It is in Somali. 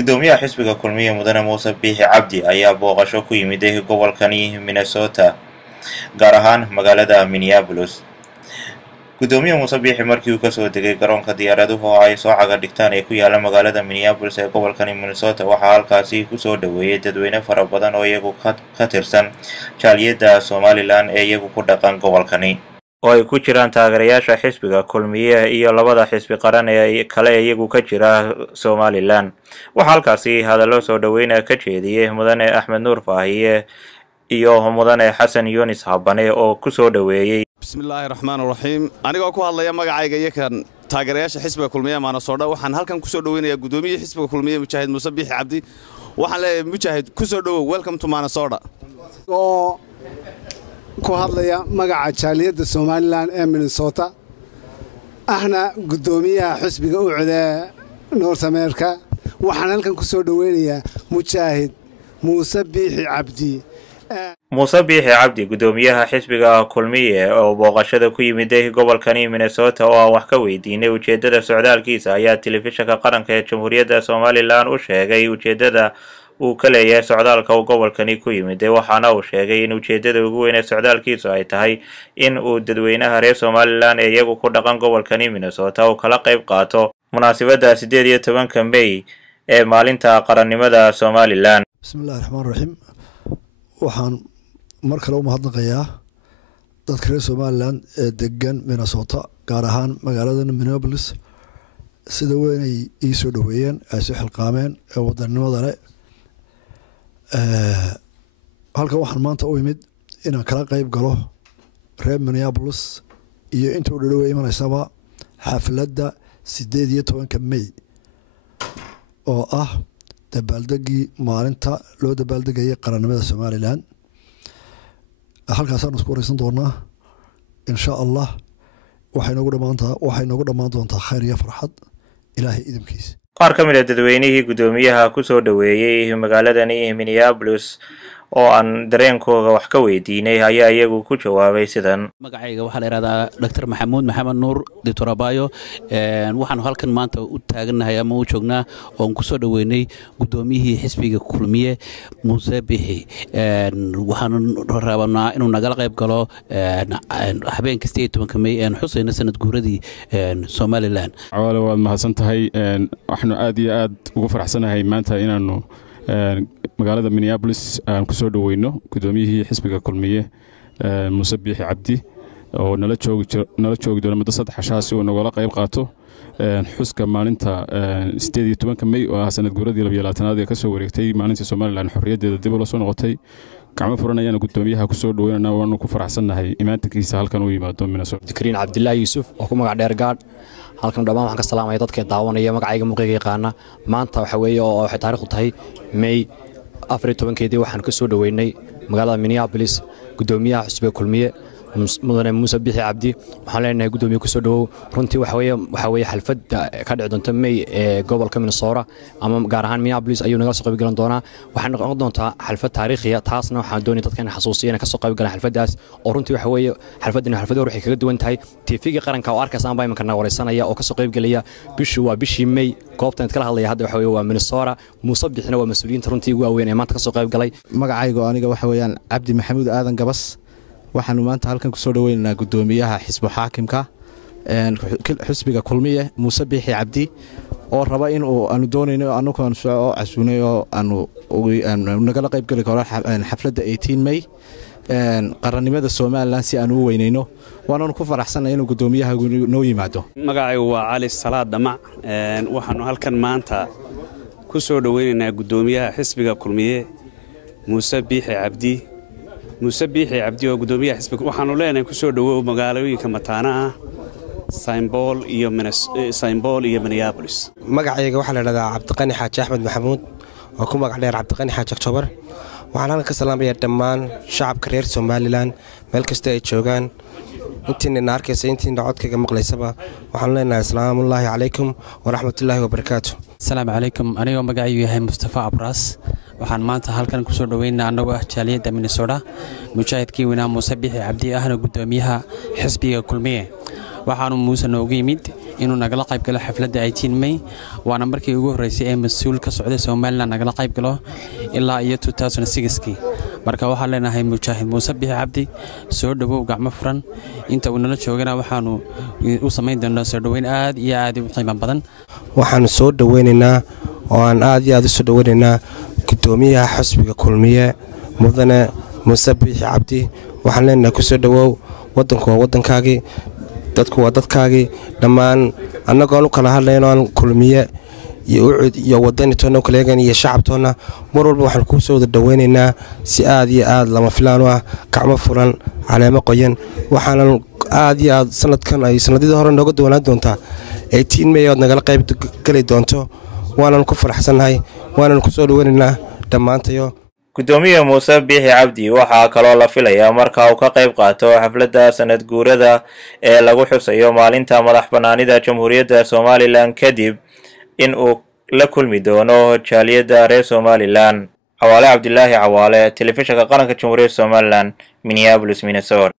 gudoomiyaha xisbiga kulmiye mudane Muuse Biixi Cabdi ayaa booqasho ku yimid gobolkani Minnesota gaar ahaan magaalada Minneapolis. gudoomiyaha Muuse Biixi markii uu ka soo degay garoonka diyaaraduhu oo ay soo caga dhigtaan ee ku yaala magaalada Minneapolis ee gobolkani Minnesota waxaa halkaasi ku soo dhaweeyay dadweyne fara badan oo iyagu ka tirsan jaaliyadda Somaliland ee iyagu ku dhaqan gobolkani oo ay ku jiraan taageerayaasha xisbiga kulmiye iyo labada xisbi qaran ee kale iyagu ka jira Somaliland. waxaa halkaasi hadallo soo dhaweynaya ka jeediyay mudane Axmed Nuur Faahiye iyo mudane Xasan Yunis Habane oo ku soo dhaweeyay. Bismillahirrahmanirrahiim. Anigoo ku hadlaya magacayga iyo kan taageerayaasha xisbiga kulmiye Minnesota waxaan halkan ku soo dhaweynayaa gudoomiyaha xisbiga kulmiye Mujaahid Muuse Biixi Cabdi. waxaan leeyahay Mujaahid ku soo dhawow, welcome to Minnesota. ku hadlaya magaca jaaliyadda Somaliland ee Minnesota ahna gudoomiyaha xisbiga u codee North America waxaan halkan ku soo dhaweynayaa Mujaahid Muuse Biixi Cabdi. Muuse Biixi Cabdi gudoomiyaha xisbiga kulmiye oo booqashada ku yimid gobolkani Minnesota oo wax ka weydiinay ujeedada socdaalkiisa ayaa telefishinka qaranka ee Jamhuuriyadda Somaliland u sheegay ujeedada uu ka leeyahay socdaalka uu gobolkani ku yimid. waxaana uu sheegay in ujeedada ugu weyn ee socdaalkiisu ay tahay in uu dadweynaha reer Somaliland ee iyagu ku dhaqan gobolkani Minnesota uu kala qayb qaato munaasabadda 18 May ee maalinta qarannimada Somaliland. Bismillahirrahmanirrahiim. waxaan mar kale u mahadnaqayaa dadka reer Somaliland ee degan Minnesota gaar ahaan magaalada Minneapolis sida weyn ay ii soo dhaweeyeen ay soo xilqaameen ee wadanimada leh. halkan waxaan maanta u imid inaan kala qayb galo reer Minneapolis iyo inta u dhawey imanaysaba xafladda 18 May oo ah dabaaldegii maalinta loo dabaaldegayay qarannimada Somaliland. halkaasaan isku wareysan doonaa insha Allah. waxay noogu dhamaan doontaa khayr iyo farxad ilaahay idinkiisa. qaar ka mid ah dadweynihii gudoomiyaha ku soo dhaweeyay magaaladani Minneapolis oo aan dareenkooda wax ka weydiinay ayaa iyagu ku jawaabay sidan. magacayga waxaa la yiraahdaa Dr. Maxamuud Maxamed Nuur Dr. Abayo. waxaan halkan maanta u taaganahay ama u joognaa oo ku soo dhaweynay gudoomiyihii xisbiga kulmiye Muuse Biixi. waxaan rabnaa inuu nagala qayb galo habeenka 18 May ee xusayna sanad guuradii Somaliland. awal waad mahadsantahay. waxaanu aad iyo aad ugu faraxsanahay maanta inaanu magaalada Minneapolis aan ku soo dhaweyno gudoomiyihii xisbiga kulmiye Muuse Biixi Cabdi oo nala joogi doona muddo 3 casho si uu nagala qayb qaato xuska maalinta 18 May oo ah sanad guuradii 22aad ee ka soo wareegtay maalintii Somaliland xorriyaddeeda dib u soo noqotay. gacmo furan ayaan gudoomiyaha ku soo dhaweynaa waanu ku faraxsanahay imaantiisa halkan u yimaado Minnesota. Dikriin Cabdullaahi Yuusuf oo ku magac dheer gaad halkan dhamaan waxaan ka salaamay dadka daawanaya magacayga muuqiga yaqaana. maanta waxa weeye oo waxay taariikhdu tahay May 14keedii waxaan ka soo dhaweynay magaalada Minneapolis gudoomiyaha xisbiga kulmiye mudane Muuse Biixi Cabdi. waxaan leenahay gudoomiye ku soo dhawow. runtii waxa weeye xalfadda ka dhici doonta May ee gobolka Minnesota ama gaar ahaan Minneapolis ayuu naga soo qayb galan doonaa. waxaan noqon doontaa xalfad taariikhiya taasna waxaan doonay dadka in xasuusiyo ka soo qayb galaan xalfadaas oo runtii waxa weeye xalfaddan waxay kaga duwan tahay TV-ga qaranka oo arkaysan baa imanka wareysanaya oo ka soo qayb galaya bishii May goobtan kala hadlaya hadda waxa weeye waa Minnesota. Muuse Biixina waa mas'uuliyiinta runtii ugu weyn ee maanta ka soo qayb galay. magacayga aniga waxa weeyaan Cabdi Maxamuud Aadan Gabas. waxaanu maanta halkan ku soo dhaweynaynaa gudoomiyaha xisbu xaakimka xisbiga kulmiye Muuse Biixi Cabdi oo raba in uu aanu doonayno anu kan soo casuunay oo aanu nagala qayb gali karo xafladda 18 May qarannimada Somaliland si aanu u weynayno. waanu ku faraxsanahay inuu gudoomiyaha noo yimaado. magacaygu waa Cali Salaad Damac. waxaanu halkan maanta ku soo dhaweynaynaa gudoomiyaha xisbiga kulmiye Muuse Biixi Cabdi. Muuse Biixi Cabdi oo gudoomiyaha xisbiga waxaanu leenahay ku soo dhawow magaalooyinka mataana ah Saint Paul iyo Minneapolis. magacayga waxaa la yiraahdaa Cabdiqani Xaaji Axmed Maxamuud oo ku magac dheer Cabdiqani Xaaji October. waxaan halka ka salaamayaa dhammaan shacabka reer Somaliland meel kasta ay joogaan. intiina arkaysa intiina codkayga maqlaysaba waxaan leenahay assalaamu calaykum wa rahmatullaahi wa barakaatuh. assalaamu calaykum. anigoo magacaygu yahay Mustafa Abras. waxaan maanta halkan ku soo dhaweynaa anagoo jaaliyadda Minnesota mujaahidkii weynaa Muuse Biixi Cabdi ahna gudoomiyaha xisbiga kulmiye. waxaanu Muuse noogu yimid inuu nagala qayb galo xafladda 18 May waana markii ugu horeysay ee mas'uul ka socday Soomaaliland nagala qayb galo ilaa iyo 2006 marka waxaan leenahay Mujaahid Muuse Biixi Cabdi soo dhawow gacmo furan inta uu nala joogana waxaanu u sameyn doonaa soo dhaweyn aad iyo aad u qiimo badan waxaan soo dhaweynaynaa oo aan aad iyo aad u soo dhaweynaynaa gudoomiyaha xisbiga kulmiye mudane Muuse Biixi Cabdi waxaan leenahay ku soo dhawow wadanku waa wadankaagi dadku waa dadkaagi dhammaan annagoo kala hadlayno aan kulmiye iyo wadani toona kala eegan iyo shacabtoona mar walba waxaan ku soo dhaweynaynaa si aad iyo aad lama filaan ah gacmo furan caleemo qoyan waxaan aad iyo aad sanadkan ay sanadii hore nooga doonaan doontaa 18 May oo nagala qayb gali doonto waanan ku faraxsanahay waanan ku soo dhaweynaynaa dhammaantayo gudoomiyaha Muuse Biixi Cabdi waxaa kaloo la filayaa marka uu ka qayb qaato xafladda sanad guurada ee lagu xusayo maalinta madaxbannaanida Jamhuuriyadda Soomaaliland kadib in uu la kulmi doono jaaliyadda reer Soomaaliland Cawaale Cabdilaahi Cawaale telefishinka qaranka Jamhuuriyadda Soomaaliland Minneapolis Minnesota